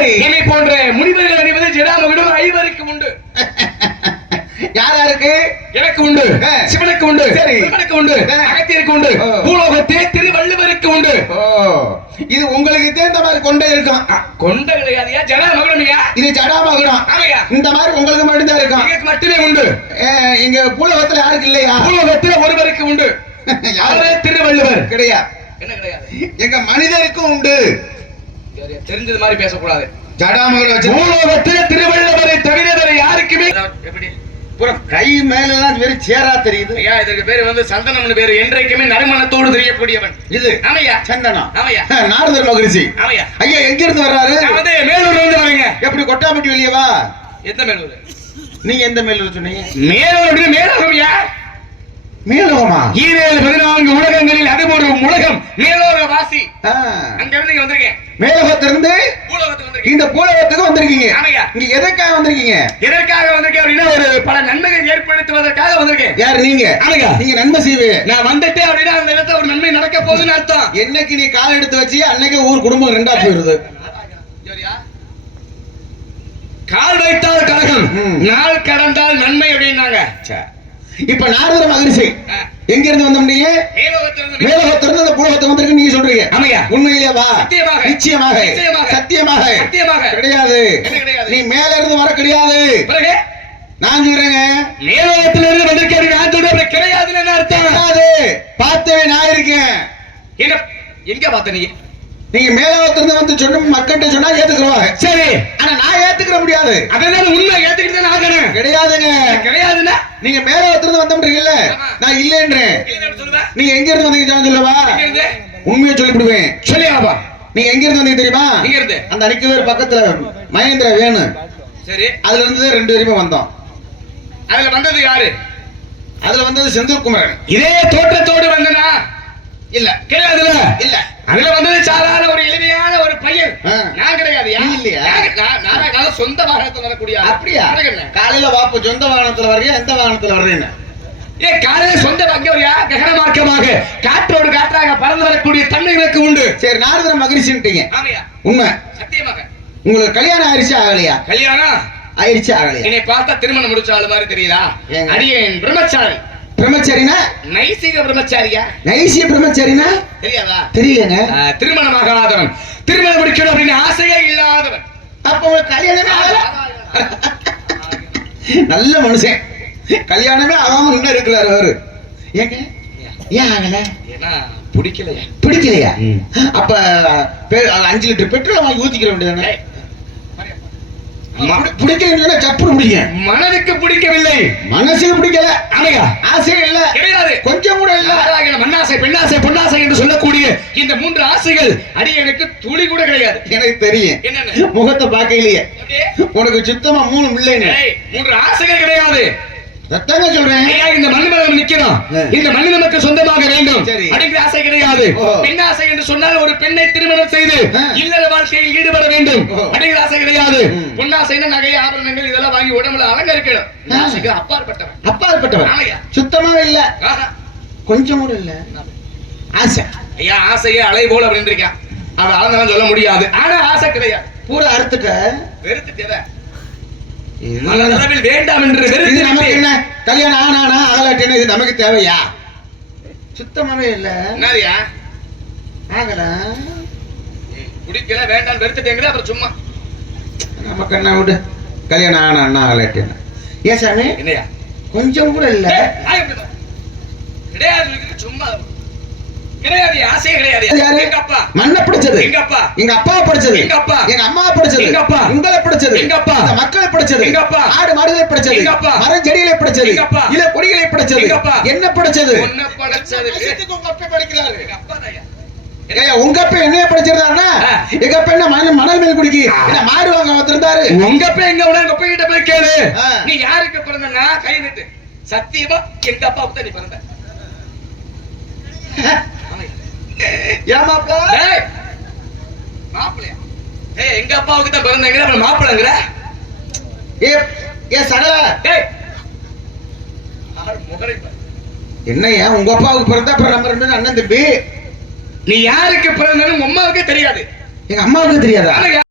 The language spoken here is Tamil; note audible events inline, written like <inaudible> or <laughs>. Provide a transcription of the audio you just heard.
சரி. என்னை போன்ற முனிவர்கள் அணிவது ஜடாமகுடம் ஐவருக்கு உண்டு. <laughs> யார் யாருக்கு? எனக்கு உண்டு. சிவனுக்கு உண்டு. சரி. பிரம்மனுக்கு உண்டு. அகத்தியருக்கு உண்டு. பூலோகத்தே திருவள்ளுவருக்கு உண்டு. இது உங்களுக்கு தேர்ந்த மாதிரி கொண்டே இருக்கும் கொண்ட கிடையாதுயா? ஜடாமகுடம்யா? இது ஜடாமகுடம். ஆமையா? இந்த மாதிரி உங்களுக்கு மட்டும்தான் இருக்கும் எனக்கு மட்டுமே உண்டு. இங்க பூலகத்துல யாருக்கு இல்லையா? பூலோகத்தில் ஒருவருக்கு உண்டு. <laughs> யாரு? திருவள்ளுவர். கிடையாது. என்ன கிடையாது? எங்க மனிதருக்கும் உண்டு. தெரிஞ்சது மாதிரி பேசக்கூடாது. பூலோகத்தில் திருவள்ளுவரை தவிர வேற யாருக்குமே எப்படி? புறம். கை மேல எல்லாம் வெறும் சேரா தெரியுது. ஐயா பேரு வந்து சந்தனம்னு பேரு. என்றைக்குமே நறுமணத்தோடு தெரியக்கூடியவன். இது சந்தனம். நாரதர் ஐயா எங்க இருந்து வர்றாரு வந்து மேலூர்ல இருந்து வரேங்க. எப்படி கொட்டாம்பட்டி வெளியவா எந்த மேலூர்? நீங்க எந்த மேலூர் சொன்னீங்க? மேலூர் அப்படின்னு மேலூர்யா மேலோகமா? ஈரேழு பதினான்கு உலகங்களில் அது ஒரு உலகம் மேலோக. அங்க இருந்து இங்க வந்திருக்கேன். மேலோகத்திலிருந்து இந்த பூலோகத்துக்கு வந்திருக்கீங்க. இங்க எதற்காக வந்திருக்கீங்க? எதற்காக வந்திருக்கேன் அப்படின்னா ஒரு பல நன்மைகள் ஏற்படுத்துவதற்காக வந்திருக்கேன். யார் நீங்க? ஆமையா. நீங்க நன்மை செய்வீங்க நான் வந்துட்டேன் அப்படின்னா அந்த இடத்துல ஒரு நன்மை நடக்க போகுதுன்னு அர்த்தம். என்னைக்கு நீ கால் எடுத்து வச்சு அன்னைக்கு ஊர் குடும்பம் ரெண்டா போயிருது. சரியா? கால் வைத்தால் கழகம். நாள் கடந்தால் நன்மை அப்படின்னாங்க. இப்ப நாரதர ஆ. எங்க இருந்து வந்தோம்னீங்க மேலோகத்திலிருந்து மேலோகத்திலிருந்து இந்த பூலோகத்துக்கு வந்திருக்கு நீங்க சொல்றீங்க ஆமையா. உண்மையிலேயே வா சத்தியமாக. நிச்சயமாக. சத்தியமாக. சத்தியமாக. கிடையாது? நீ மேல இருந்து வர கிடையாது. நான் சொல்றேங்க. மேலோகத்திலிருந்து வந்திருக்கேன் நான் சொல்றேன் கிடையாதுன்னு என்ன அர்த்தம்? கிடையாது. பார்த்தவே நான் இருக்கேன். என்ன? எங்க பார்த்த நீ? நீங்க மேலோகத்திலிருந்து வந்து சொன்ன மக்கள்கிட்ட சொன்னா ஏத்துக்குருவாங்க சரி. ஆனா நான் ஏத்துக்கிற முடியாது. அதனால உண்மை ஏத்துக்கிட்டு தான் ஆகணும். கிடையாதுங்க. கிடையாதுன்னா? நீங்க மேலோகத்திலிருந்து வந்தோம்ன்றீங்கல்ல. நான் இல்லைன்றேன். நீங்க எங்க இருந்து வந்தீங்க சொல்லவா? உண்மையை சொல்லிவிடுவேன். சொல்லியாப்பா நீங்க எங்க இருந்து வந்தீங்க தெரியுமா? எங்க இருந்து. அந்த அணிக்கு பக்கத்துல மகேந்திர வேணு. சரி. அதுல இருந்து ரெண்டு பேருமே வந்தோம். அதுல வந்தது யாரு? அதுல வந்தது செந்தில் குமரன் இதே தோற்றத்தோடு வந்தனா? இல்ல. கிடையாதுல இல்ல. அதுல வந்தது சாதாரண ஒரு எளிமையான ஒரு பையன். நான் கிடையாது நீ இல்லையா? நான் சொந்த வாகனத்துல வரக்கூடிய. அப்படியா? காலையில வாப்பு சொந்த வாகனத்துல வர்றியா? எந்த வாகனத்துல வர்றீன்னு? ஏன் காலையில சொந்த வங்கியா ககன மார்க்கமாக. காற்றோடு காற்றாக பறந்து வரக்கூடிய தன்மை எனக்கு உண்டு. சரி நாரதர மகிழ்ச்சின்ட்டீங்க. உண்மை. சத்தியமாக. உங்களுக்கு கல்யாணம் ஆயிடுச்சு ஆகலையா? கல்யாணம்? ஆயிடுச்சு ஆகலையா? என்னை பார்த்தா திருமணம் முடிச்ச ஆளு மாதிரி தெரியுதா? அடியேன் பிரம்மச்சாரி. பிரம்மச்சரினா? நைசிக பிரம்மச்சாரியா? நைசிய பிரம்மச்சரினா? தெரியாதா? தெரியலங்க. ஆ, திருமணமாகாதவன். திருமணம் முடிக்கணும் அப்படின்னு ஆசையே இல்லாதவன். அப்ப உங்களுக்கு கல்யாணமே நல்ல மனுஷன். கல்யாணமே ஆகாம இன்னும் இருக்கிறாரு அவரு. ஏங்க? ஏன் ஆகல? ஏன்னா பிடிக்கலையா? பிடிக்கலையா? அப்ப அஞ்சு லிட்டர் பெட்ரோல் வாங்கி ஊத்திக்கிற வேண்டியதானே பிடிக்கலன்னா சப்புன்னு பிடிங்க. மனதுக்கு பிடிக்கவில்லை. மனசுக்கு பிடிக்கல. ஆமையா ஆசையே இல்ல. கிடையாது. கொஞ்சம் கூட இல்ல. மண்ணாசை பெண்ணாசை பொன்னாசை என்று சொல்லக்கூடிய இந்த மூன்று ஆசைகள் அடியனுக்கு துளி கூட கிடையாது. எனக்கு தெரியும். என்னன்னு? முகத்தை பார்க்கலையே? உனக்கு சுத்தமா மூணு ஏய், மூன்று ஆசைகள் கிடையாது. ரத்தங்க சொல்றேன் இந்த மண்ணு மேல ஆ. இந்த மண்ணு நமக்கு சொந்தமாக வேண்டும். அப்படிங்கிற ஆசை கிடையாது. பெண் ஆசை என்று சொன்னால் ஒரு பெண்ணை திருமணம் செய்து. இல்லற வாழ்க்கையில் ஈடுபட வேண்டும். அப்படிங்கிற ஆசை கிடையாது. பொன்னாசைன்னா நகை ஆபரணங்கள் இதெல்லாம் வாங்கி உடம்புல அலங்கரிக்கணும். ஆசைக்கு அப்பாற்பட்டவன் அப்பாற்பட்டவர் ஆமையா. சுத்தமாவே இல்ல. கொஞ்சம் கூட இல்ல ஆசை ஐயா ஆசையே அலை போல அப்படின்னு இருக்கான் அவன் அளந்தெல்லாம் சொல்ல முடியாது ஆனா ஆசை கிடையாது பூரா அறுத்துட்ட வெறுத்துட்டேன் மனதளவில் வேண்டாம் என்று இது விட்டேன். என்ன? கல்யாணம் ஆனானா ஆகலாட்டேன்னு இது நமக்கு தேவையா? சுத்தமாவே இல்ல. என்னதுயா? ஆகல. குடிக்கல வேண்டாம் வெறுத்துட்டேங்கிற அப்புறம் சும்மா. நமக்கு என்ன விடு? கல்யாணம் ஆனா அண்ணா ஆகலாட்டேன்னு ஏன் சாமி? என்னையா? கொஞ்சம் கூட இல்ல. கிடையாது சும்மா. கிடையாது ஆசையே கிடையாது? எங்க அப்பா மண்ணை பிடிச்சது எங்க அப்பா எங்க அப்பாவை பிடிச்சது எங்க அப்பா. எங்க அம்மாவை பிடிச்சது எங்க அப்பா. உங்களை பிடிச்சது எங்க அப்பா. இந்த மக்களை பிடிச்சது எங்க அப்பா. ஆடு மாடுகளை பிடிச்சது எங்க அப்பா. மரம் செடிகளை பிடிச்சது எங்க அப்பா. இல கொடிகளை பிடிச்சது எங்க அப்பா. என்ன பிடிச்சது ஒன்ன படைச்சது உங்க அப்பா படிக்கிறாரு எங்க அப்பா. ஏய், உங்க அப்பா என்னைய படிச்சிருந்தாருன்னா. எங்க அப்பா என்ன மணல் மணல் மேல் குடிக்கி என்ன மாடு வாங்க வந்திருந்தாரு உங்க அப்பா எங்க விட எங்க அப்பா கிட்ட போய் கேளு. நீ யாருக்கு பிறந்தனா கை நிட்டு சத்தியமா எங்க அப்பாவுக்கு தான் நீ பிறந்த. <laughs> ஏமாப்ல டேய், மாப்பிள்ளையா ஏய் எங்க அப்பாவுக்கு தான் அப்புறம் மாப்பிள்ளைங்கிற ஏ ஏ முகரை பாரு. என்னய்யா உங்க அப்பாவுக்கு பிறந்தா அப்புறம் நம்ம ரெண்டு பேரும் அண்ணன் தம்பி? நீ யாருக்கு பிறந்தன்னு உங்க அம்மாவுக்கே தெரியாது. எங்க அம்மாவுக்கு தெரியாதா?